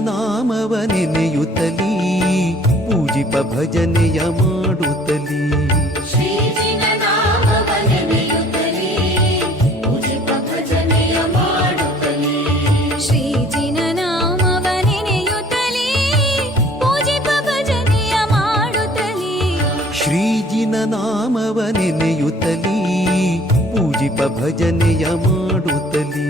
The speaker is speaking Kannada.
ನಾಮವ ನೆನೆಯುತ್ತಲೀ ಪೂಜಿಪ ಭಜನೆಯ ಮಾಡುತ್ತಲೀ ಶ್ರೀಜಿನ ನಾಮವ ನೆನೆಯುತ್ತಲೀ ಪೂಜಿಪ ಭಜನೆಯ ಮಾಡುತ್ತಲೀ ಶ್ರೀಜಿನ ನಾಮವ ನೆನೆಯುತ್ತಲೀ ಪೂಜಿಪ ಭಜನೆಯ ಮಾಡುತ್ತಲೀ ಶ್ರೀಜಿನ ನಾಮವ ನೆನೆಯುತ್ತಲೀ ಪೂಜಿಪ ಭಜನೆಯ ಮಾಡುತ್ತಲೀ